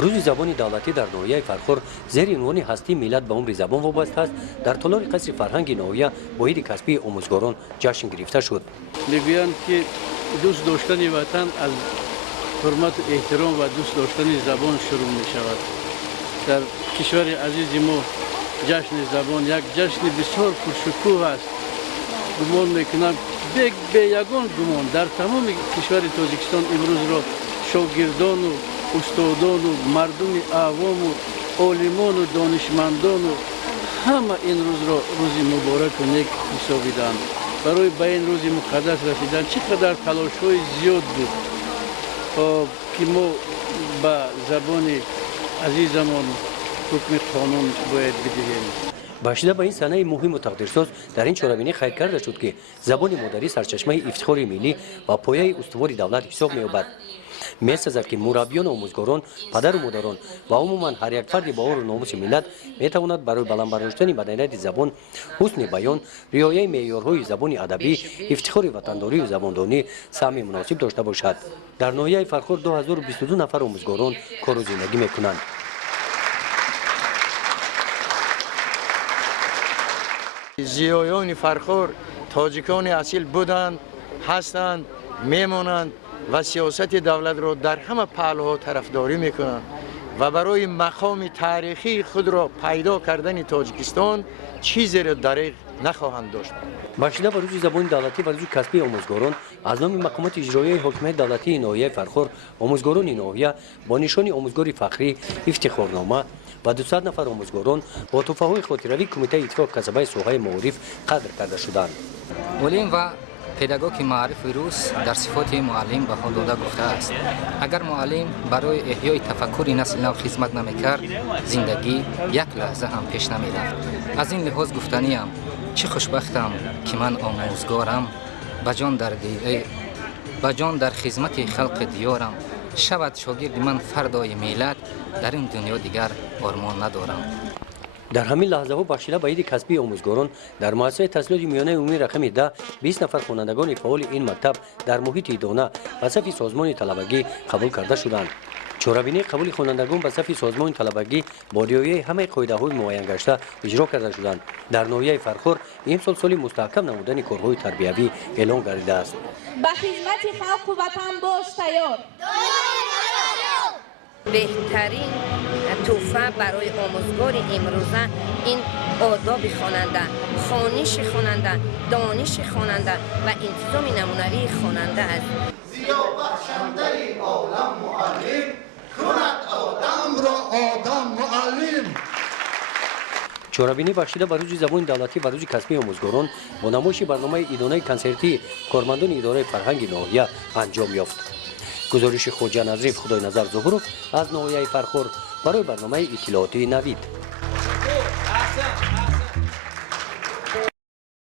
روز زبان دولتی در ناحیه فرخور زیر عنوان هستی ملت به عمر زبان وابسته است. در طلای قصر فرهنگ ناحیه واحد کسبی آموزگاران جشن گرفته شد. میگویند که دوست داشتن وطن از حرمت و احترام و دوست داشتن زبان شروع می شود. در کشور عزیز ما جشن زبان یک جشن بسیار پرشکوه است. گمان میکنم به یگان گمان در تمام کشور تاجیکستان امروز را شاگردان و استادان و مردم عوام و عالمان و دانشمندان و همه این روز را روز مبارک و نیک حسابیدند. برای به این روز مقدس رسیدن چقدر تلاش‌های زیاد بود که ما به زبان عزیزمان حکم قانون باید بدهیم. باشیده به این صحنه مهم و تقدیرساز در این چهاربینی خیر کرده شد که زبان مادری سرچشمه افتخار ملی و پایه استوار دولت حساب می‌یابد. می‌سازد که مربیان و آموزگاران، پدر و مادران و عموما هر یک فرد با و ناموس ملت می‌تواند برای بلند برداشتن مدنیت زبان، حسن بیان، رعایت معیارهای زبان ادبی، افتخار وطنداری و زباندانی سهم مناسب داشته باشد. در ناحیه فرخور 2022 نفر آموزگاران کار و زندگی می‌کنند. زیایان فرخور تاجیکان اصیل بودند، هستند، میمانند و سیاست دولت را در همه پهلوها طرفداری میکنند و برای مقام تاریخی خود را پیدا کردن تاجیکستان چیزی را دریغ نخواهند داشت. باشیده به روز زبان دولتی و روز کسبی آموزگاران از نام مقامات اجرایی حکومت دولتی ناحیه فرخور آموزگاران ناحیه با نشان آموزگاری فخری افتخارنامه و 200 نفر آموزگاران با تحفه‌های خاطروی کمیته اتفاق کسبه سوهای معارف قدر کرده شدند. معلم و پداگوگ معارف روز در صفات معلم به خود داده گفته است اگر معلم برای احیای تفکر نسل نو خدمت نمیکرد زندگی یک لحظه هم پیش نمیرفت. از این لحاظ گفتنیم چه خوشبختم که من آموزگارم به جان در خدمت خلق دیارم شود شاگرد من فردای ملت در این دنیا دیگر آرمان ندارم. در همین لحظه ها بخشیده به عید کسبی آموزگاران در مؤسسه تحصیلات میانه عمومی رقم 10 20 نفر خوانندگان فعال این مکتب در محیط دانه به صف سازمان طلبگی قبول کرده شدند. چهاربینی قبول خوانندگان به صف سازمان طلبگی با رعایت همه قاعده‌های معین گشته اجرا کرده شدند. در ناحیه فرخور امسال سال مستحکم نمودن کارهای تربیوی اعلان گردیده است. به خدمت خلق و وطن باش تیار. بهترین تحفه برای آموزگار امروزه این آداب خواننده، خوانش خواننده، دانش خواننده و انتظام نمونوی خواننده است. زیرا بخشنده عالم معلم کند آدم را آدم معلم. چهاربینی بخشیده به روز زبان دولتی و روز کسبی آموزگاران با نمایش برنامه ادانه کنسرتی کارمندان اداره فرهنگ ناحیه انجام یافت. گزارش خواجه نظریف خدای نظر ظهورov از ناحیه فرخور برای برنامه اطلاعاتی نوید.